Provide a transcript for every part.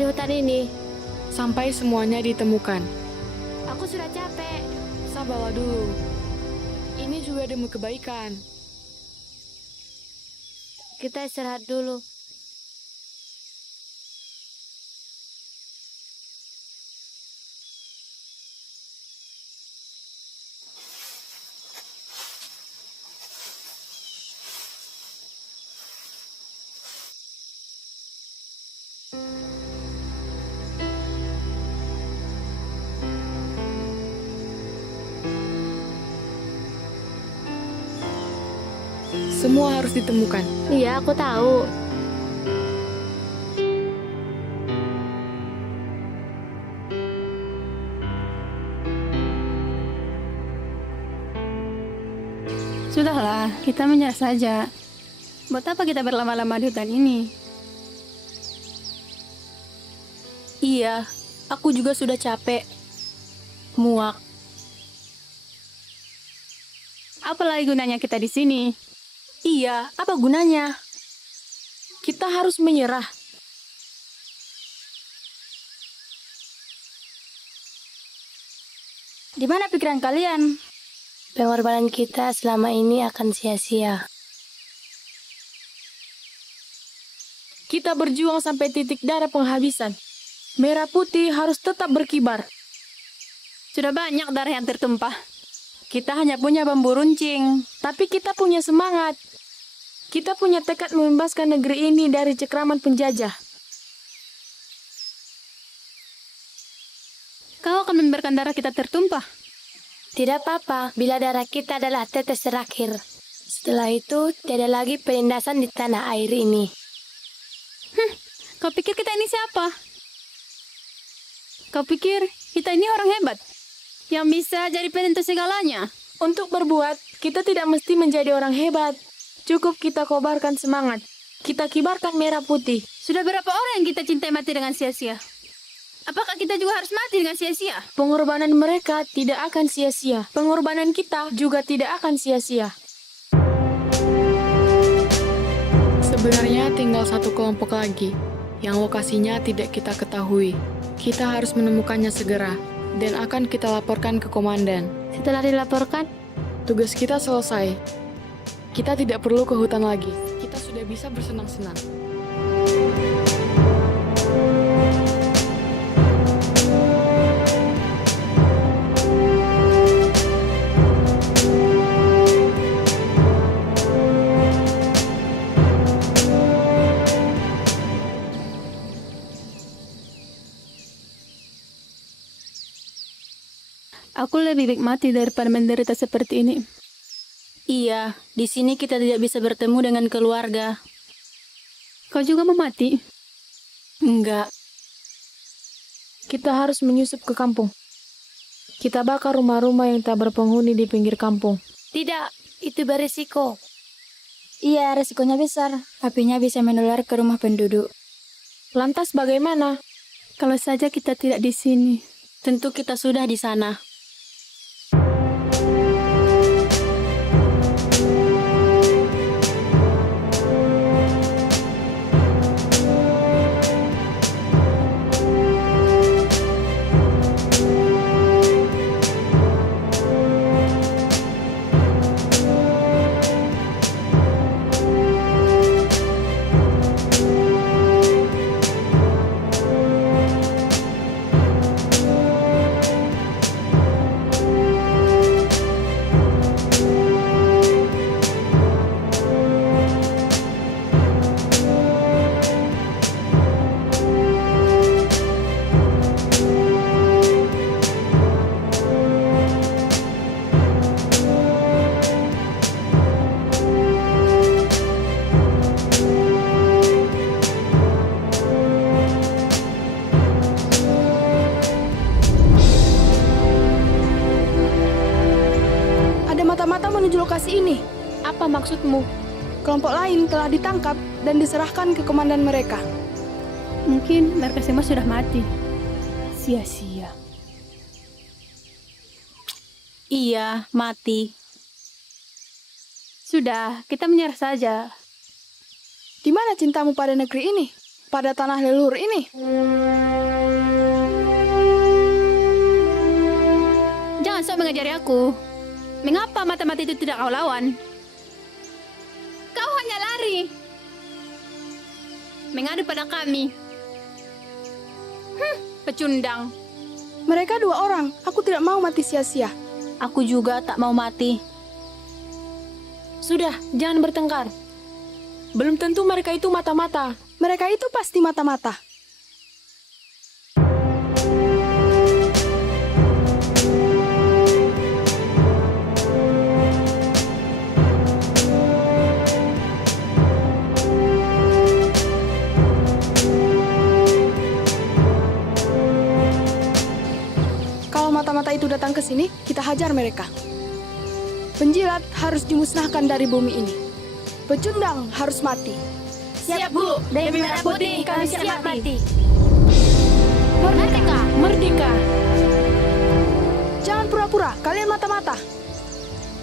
di hutan ini. Sampai semuanya ditemukan. Aku sudah capek. Sabarlah dulu. Ini juga demi kebaikan. Kita istirahat dulu. Semua harus ditemukan. Iya, aku tahu. Sudahlah, kita menyerah saja. Buat apa kita berlama-lama di hutan ini? Iya, aku juga sudah capek. Muak. Apa lagi gunanya kita di sini? Iya, apa gunanya? Kita harus menyerah. Di mana pikiran kalian? Pengorbanan kita selama ini akan sia-sia. Kita berjuang sampai titik darah penghabisan. Merah putih harus tetap berkibar. Sudah banyak darah yang tertumpah. Kita hanya punya bambu runcing. Tapi kita punya semangat. Kita punya tekad membebaskan negeri ini dari cengkraman penjajah. Kau akan membiarkan darah kita tertumpah? Tidak apa-apa bila darah kita adalah tetes terakhir. Setelah itu, tiada lagi penindasan di tanah air ini. Kau pikir kita ini siapa? Kau pikir kita ini orang hebat? Yang bisa jadi penentu segalanya? Untuk berbuat, kita tidak mesti menjadi orang hebat. Cukup kita kobarkan semangat. Kita kibarkan merah putih. Sudah berapa orang yang kita cintai mati dengan sia-sia? Apakah kita juga harus mati dengan sia-sia? Pengorbanan mereka tidak akan sia-sia. Pengorbanan kita juga tidak akan sia-sia. Sebenarnya tinggal satu kelompok lagi, yang lokasinya tidak kita ketahui. Kita harus menemukannya segera, dan akan kita laporkan ke komandan. Setelah dilaporkan, Tugas kita selesai. Kita tidak perlu ke hutan lagi. Kita sudah bisa bersenang-senang. Aku lebih baik mati daripada menderita seperti ini. Iya, di sini kita tidak bisa bertemu dengan keluarga. Kau juga mau mati? Enggak. Kita harus menyusup ke kampung. Kita bakar rumah-rumah yang tak berpenghuni di pinggir kampung. tidak, itu berisiko. Iya, resikonya besar. Apinya bisa menular ke rumah penduduk. Lantas bagaimana? Kalau saja kita tidak di sini. Tentu kita sudah di sana. Mata-mata menuju lokasi ini. Apa maksudmu? Kelompok lain telah ditangkap dan diserahkan ke komandan mereka. Mungkin mereka semua sudah mati. Sia-sia. Iya, mati. Sudah, kita menyerah saja. Di mana cintamu pada negeri ini? pada tanah leluhur ini. Jangan sok mengajari aku. Mengapa mata-mata itu tidak kau lawan? Kau hanya lari. Mengadu pada kami. Pecundang. Mereka 2 orang, aku tidak mau mati sia-sia. Aku juga tak mau mati. Sudah, jangan bertengkar. Belum tentu mereka itu mata-mata. Mereka itu pasti mata-mata. Kalau mata-mata itu datang ke sini, kita hajar mereka. Penjilat harus dimusnahkan dari bumi ini. Pecundang harus mati. Siap, Bu. Dewi Merah Putih, kami siap mati. Merdeka! Merdeka! Jangan pura-pura, kalian mata-mata.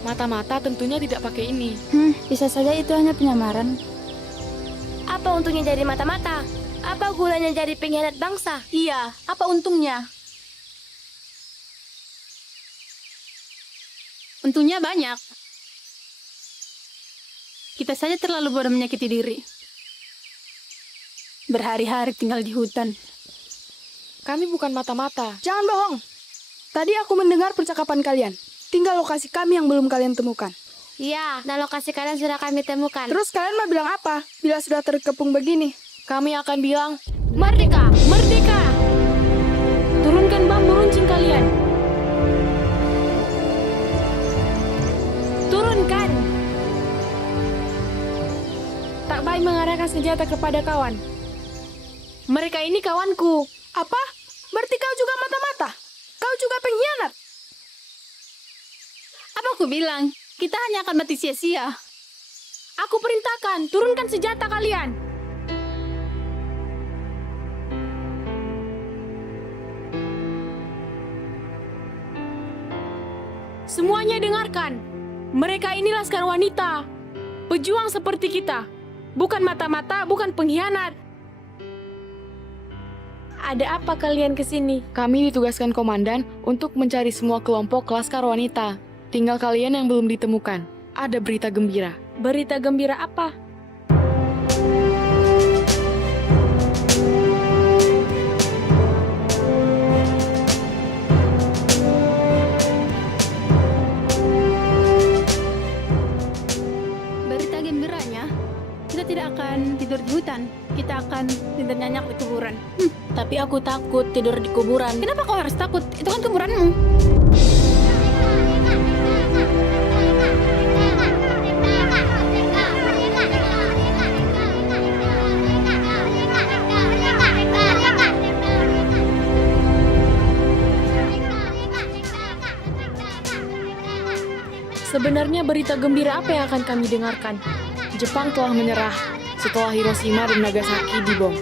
Mata-mata tentunya tidak pakai ini. Bisa saja itu hanya penyamaran. Apa untungnya jadi mata-mata? Apa gunanya jadi pengkhianat bangsa? Iya, apa untungnya? Untungnya banyak. Kita saja terlalu bodoh menyakiti diri. Berhari-hari tinggal di hutan. Kami bukan mata-mata. Jangan bohong. Tadi aku mendengar percakapan kalian. Tinggal lokasi kami yang belum kalian temukan. Iya, dan lokasi kalian sudah kami temukan. Terus kalian mau bilang apa bila sudah terkepung begini? Kami akan bilang, Merdeka! Merdeka! Turunkan bambu runcing kalian. Turunkan! Tak baik mengarahkan senjata kepada kawan. Mereka ini kawanku. Apa? Berarti kau juga mata-mata? Kau juga pengkhianat? Apa aku bilang? Kita hanya akan mati sia-sia. Aku perintahkan, turunkan senjata kalian. Semuanya dengarkan. Mereka ini laskar wanita. Pejuang seperti kita. Bukan mata-mata, bukan pengkhianat. Ada apa kalian ke sini? kami ditugaskan komandan untuk mencari semua kelompok laskar wanita. Tinggal kalian yang belum ditemukan. Ada berita gembira. Berita gembira apa? Berita gembiranya, kita tidak akan tidur di hutan. Kita akan tidur nyenyak di kuburan. Tapi aku takut tidur di kuburan. Kenapa kau harus takut? Itu kan kuburanmu. Sebenarnya berita gembira apa yang akan kami dengarkan? Jepang telah menyerah setelah Hiroshima dan Nagasaki dibom.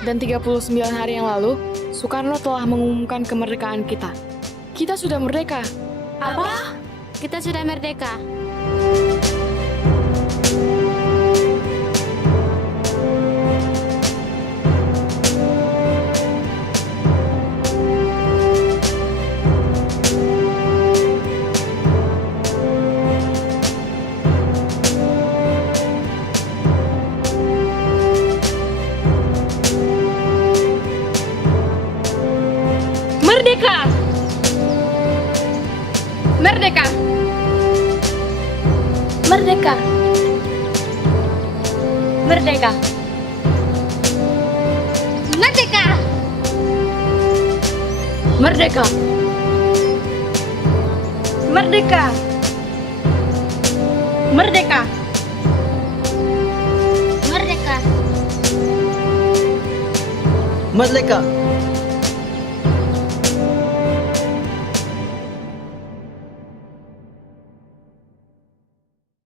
Dan 39 hari yang lalu, Soekarno telah mengumumkan kemerdekaan kita. Kita sudah merdeka. Apa? Kita sudah merdeka. Merdeka! Merdeka! Merdeka! Merdeka! Merdeka! Merdeka! Merdeka! Merdeka! Merdeka! Merdeka!